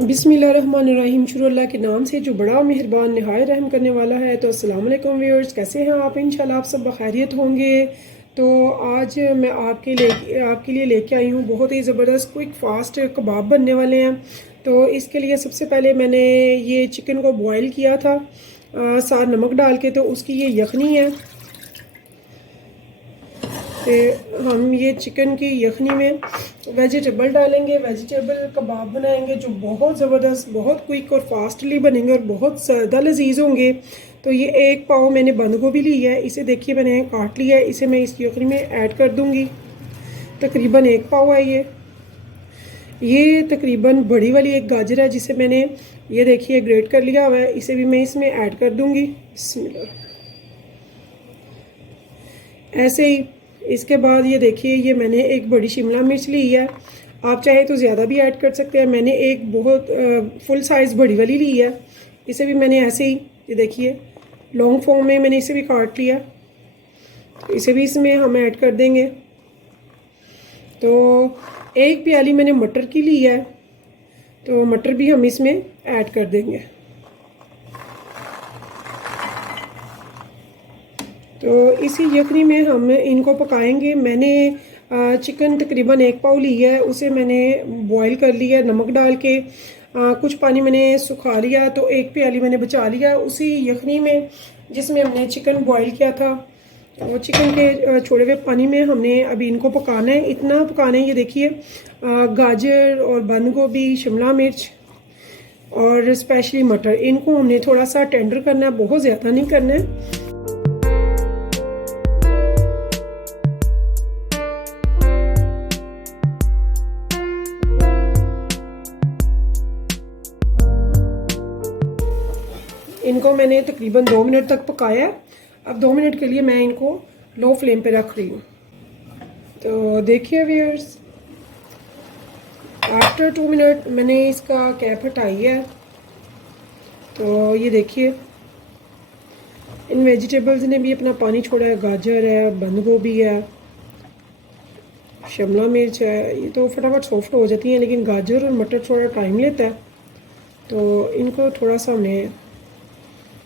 बिस्मिल्लाहिर्रहमानिर्रहीम। शुरू अल्लाह के नाम से जो बड़ा मेहरबान नहायत रहम करने वाला है। तो अस्सलाम वालेकुम व्यूअर्स, कैसे हैं आप? इंशाल्लाह आप सब बखैरियत होंगे। तो आज मैं आपके लिए लेके आई हूँ बहुत ही ज़बरदस्त क्विक फास्ट कबाब बनने वाले हैं। तो इसके लिए सबसे पहले मैंने ये चिकन को बॉयल किया था साथ नमक डाल के। तो उसकी ये यखनी है। तो हम ये चिकन की यखनी में वेजिटेबल डालेंगे, वेजिटेबल कबाब बनाएंगे जो बहुत ज़बरदस्त, बहुत क्विक और फास्टली बनेंगे और बहुत ज़्यादा लजीज होंगे। तो ये एक पाव मैंने बंद गोभी ली है, इसे देखिए मैंने काट लिया है। इसे मैं इस यखनी में ऐड कर दूंगी। तकरीबन एक पाव है ये तकरीबन बड़ी वाली एक गाजर है जिसे मैंने ये देखिए ग्रेट कर लिया हुआ है, इसे भी मैं इसमें ऐड कर दूंगी। बिस्मिल्लाह। ऐसे ही इसके बाद ये देखिए ये मैंने एक बड़ी शिमला मिर्च ली है, आप चाहे तो ज़्यादा भी ऐड कर सकते हैं। मैंने एक बहुत फुल साइज़ बड़ी वाली ली है, इसे भी मैंने ऐसे ही ये देखिए लॉन्ग फॉर्म में मैंने इसे भी काट लिया। तो इसे भी इसमें हम ऐड कर देंगे। तो एक प्याली मैंने मटर की ली है, तो मटर भी हम इसमें ऐड कर देंगे। तो इसी यखनी में हम इनको पकाएंगे। मैंने चिकन तकरीबन एक पाव ली है, उसे मैंने बॉईल कर लिया नमक डाल के। कुछ पानी मैंने सुखा लिया, तो एक प्याली मैंने बचा लिया उसी यखनी में जिसमें हमने चिकन बॉईल किया था। और चिकन के छोड़े हुए पानी में हमने अभी इनको पकाना है। इतना पकाना है, ये देखिए गाजर और बंद गोभी, शिमला मिर्च और स्पेशली मटर, इनको हमने थोड़ा सा टेंडर करना है, बहुत ज़्यादा नहीं करना है। इनको मैंने तकरीबन 2 मिनट तक पकाया। अब 2 मिनट के लिए मैं इनको लो फ्लेम पे रख रही हूँ। तो देखिए व्यूअर्स, आफ्टर 2 मिनट मैंने इसका कैप हटाई है। तो ये देखिए इन वेजिटेबल्स ने भी अपना पानी छोड़ा है। गाजर है, बंद गोभी है, शिमला मिर्च है, ये तो फटाफट सॉफ्ट हो जाती हैं, लेकिन गाजर और मटर थोड़ा टाइम लेता है। तो इनको थोड़ा सा हमें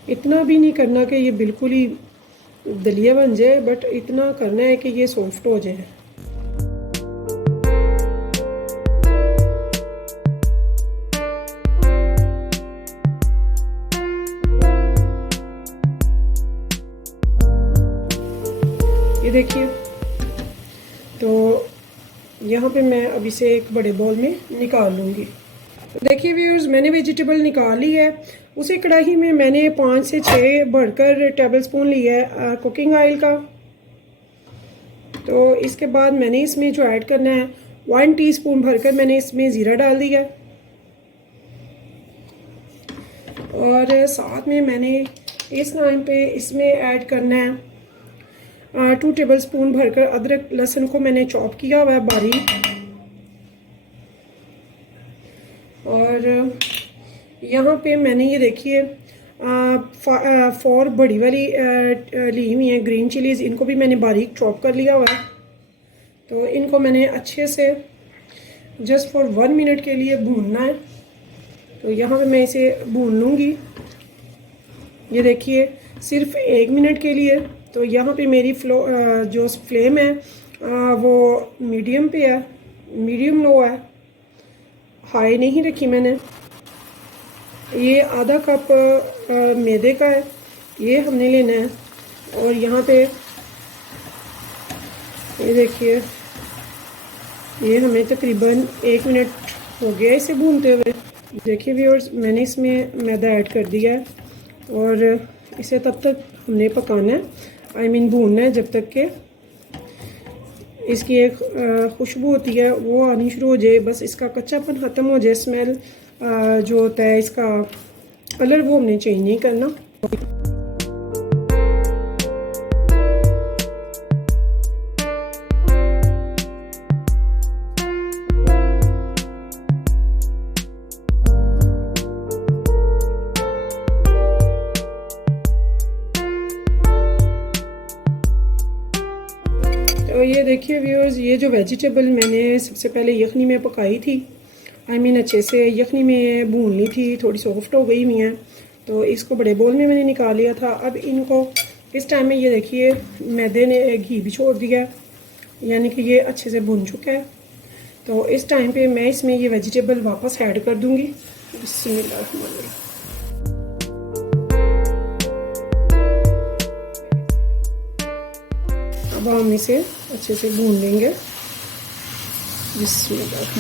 इतना भी नहीं करना कि ये बिल्कुल ही दलिया बन जाए, बट इतना करना है कि ये सॉफ्ट हो जाए। ये देखिए, तो यहाँ पे मैं अब इसे एक बड़े बाउल में निकाल लूँगी। देखिए व्यूअर्स, मैंने वेजिटेबल निकाल ली है। उसी कढ़ाई में मैंने 5 से 6 भरकर टेबल स्पून लिया है कुकिंग ऑयल का। तो इसके बाद मैंने इसमें जो ऐड करना है 1 टीस्पून भरकर मैंने इसमें ज़ीरा डाल दिया। और साथ में मैंने इस टाइम पे इसमें ऐड करना है 2 टेबल स्पून भरकर अदरक लहसुन को मैंने चॉप किया हुआ है बारीक। और यहाँ पे मैंने ये देखिए 4 बड़ी वाली ली हुई हैं ग्रीन चिलीज़, इनको भी मैंने बारीक चॉप कर लिया हुआ है। तो इनको मैंने अच्छे से जस्ट फॉर 1 मिनट के लिए भूनना है। तो यहाँ पे मैं इसे भून लूँगी। ये देखिए सिर्फ 1 मिनट के लिए। तो यहाँ पे मेरी जो फ्लेम है वो मीडियम पे है, मीडियम लो है, हाई नहीं रखी मैंने। ये आधा कप मैदे का है, ये हमने लेना है। और यहाँ पे ये देखिए ये हमें तकरीबन 1 मिनट हो गया इसे भूनते हुए। देखिए व्यूअर्स, मैंने इसमें मैदा ऐड कर दिया है और इसे तब तक हमने पकाना है, भूनना है जब तक कि इसकी एक खुशबू होती है वो आनी शुरू हो जाए। बस इसका कच्चापन ख़त्म हो जाए, स्मेल जो होता है इसका कलर वो हमने चेंज नहीं करना। देखिए व्यूअर्स, ये जो वेजिटेबल मैंने सबसे पहले यखनी में पकाई थी, आई मीन अच्छे से यखनी में भून ली थी, थोड़ी सॉफ्ट हो गई हुई हैं, तो इसको बड़े बोल में मैंने निकाल लिया था। अब इनको इस टाइम में ये देखिए मैदे ने घी भी छोड़ दिया, यानी कि ये अच्छे से भुन चुका है। तो इस टाइम पे मैं इसमें ये वेजिटेबल वापस ऐड कर दूंगी। बिस्मिल्लाह। अब हम इसे अच्छे से भून लेंगे। बिस्मिल्लाह।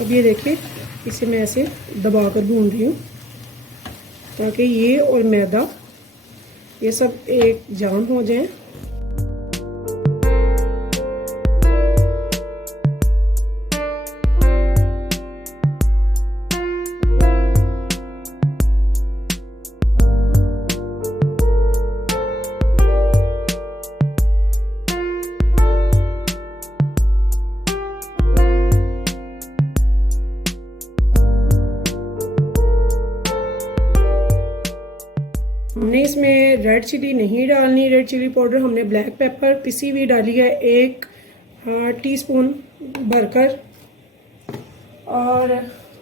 अब ये देखिए इसे मैं ऐसे दबा कर भून रही हूँ ताकि ये और मैदा ये सब एक जाम हो जाए। हमने इसमें रेड चिली नहीं डालनी, रेड चिली पाउडर हमने ब्लैक पेपर पिसी हुई डाली है 1 टीस्पून भरकर। और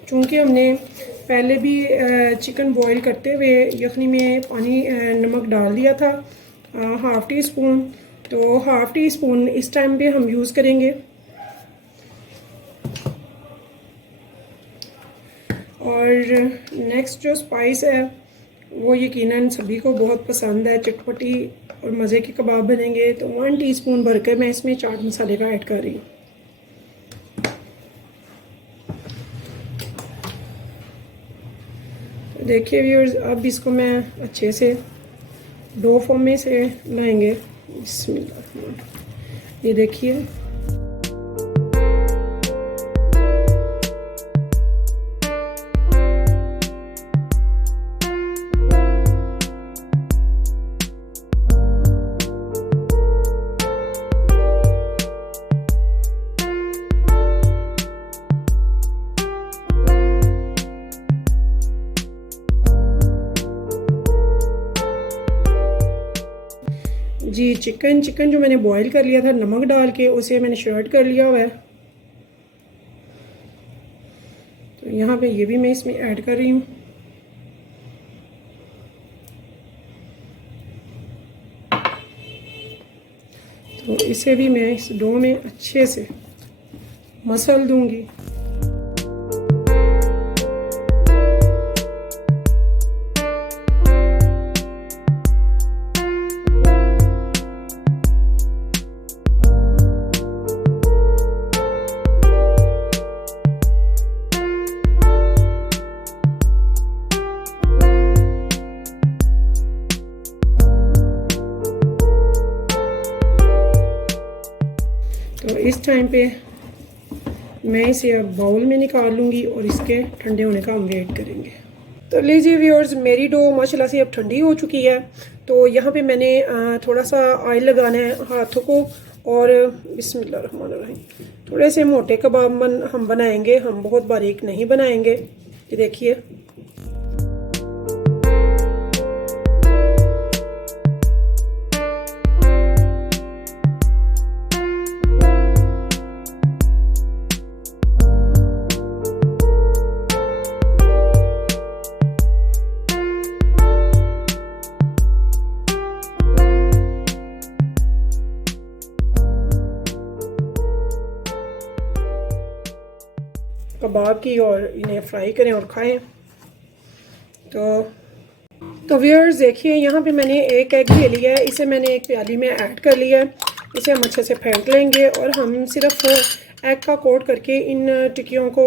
चूँकि हमने पहले भी चिकन बॉईल करते हुए यखनी में पानी नमक डाल दिया था 1/2 टीस्पून, तो 1/2 टीस्पून इस टाइम पे हम यूज़ करेंगे। और नेक्स्ट जो स्पाइस है वो यकीनन सभी को बहुत पसंद है, चटपटी और मज़े के कबाब बनेंगे। तो 1 टीस्पून भरकर मैं इसमें चाट मसाले का ऐड कर रही हूँ। तो देखिए व्यूअर्स, अब इसको मैं अच्छे से डो फॉर्म में से लाएंगे। बिस्मिल्लाह। ये देखिए जी, चिकन जो मैंने बॉईल कर लिया था नमक डाल के, उसे मैंने शर्ट कर लिया हुआ है। तो यहाँ पे ये भी मैं इसमें ऐड कर रही हूँ। तो इसे भी मैं इस डो में अच्छे से मसल दूंगी। तो इस टाइम पे मैं इसे अब बाउल में निकाल लूँगी और इसके ठंडे होने का हम वेट करेंगे। तो लीजिए व्यूअर्स, मेरी डो माशाल्लाह से अब ठंडी हो चुकी है। तो यहाँ पे मैंने थोड़ा सा ऑयल लगाना है हाथों को और बिस्मिल्लाहिर्रहमानिर्रहीम थोड़े से मोटे कबाब हम बनाएंगे, हम बहुत बारीक नहीं बनाएंगे। ये देखिए कबाब की और इन्हें फ्राई करें और खाएं। तो व्यूअर्स देखिए, यहाँ पे मैंने एक एग ले लिया है, इसे मैंने एक प्याली में ऐड कर लिया है। इसे हम अच्छे से फेंट लेंगे और हम सिर्फ एग का कोट करके इन टिक्कियों को,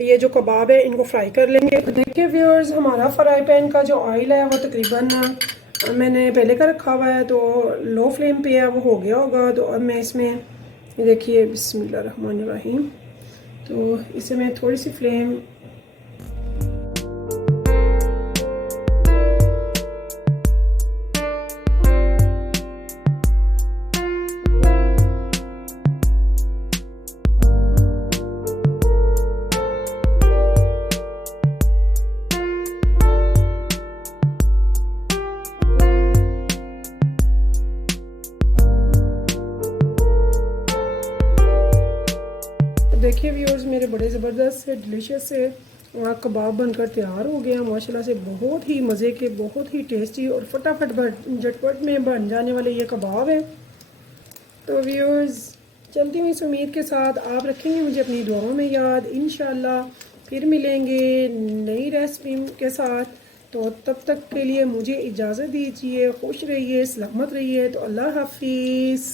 ये जो कबाब है, इनको फ्राई कर लेंगे। देखिए व्यूअर्स, हमारा फ्राई पैन का जो ऑयल है वो तकरीबन मैंने पहले का रखा हुआ है, तो लो फ्लेम पे है, वो हो गया होगा। तो अब मैं इसमें देखिए बिस्मिल्लाहिर्रहमानिर्रहीम, तो इसे मैं थोड़ी सी फ्लेम देखिए व्यूअर्स, मेरे बड़े ज़बरदस्त से डिलीशियस से कबाब बनकर तैयार हो गया माशाल्लाह से। बहुत ही मज़े के, बहुत ही टेस्टी और फटाफट झटपट में बन जाने वाले ये कबाब है। तो व्यूअर्स, चलती हुई इस उम्मीद के साथ आप रखेंगे मुझे अपनी दुआओं में याद। इंशाल्लाह फिर मिलेंगे नई रेसिपी के साथ। तो तब तक के लिए मुझे इजाज़त दीजिए। खुश रहिए, सलामत रहिए। तो अल्लाह हाफिज़।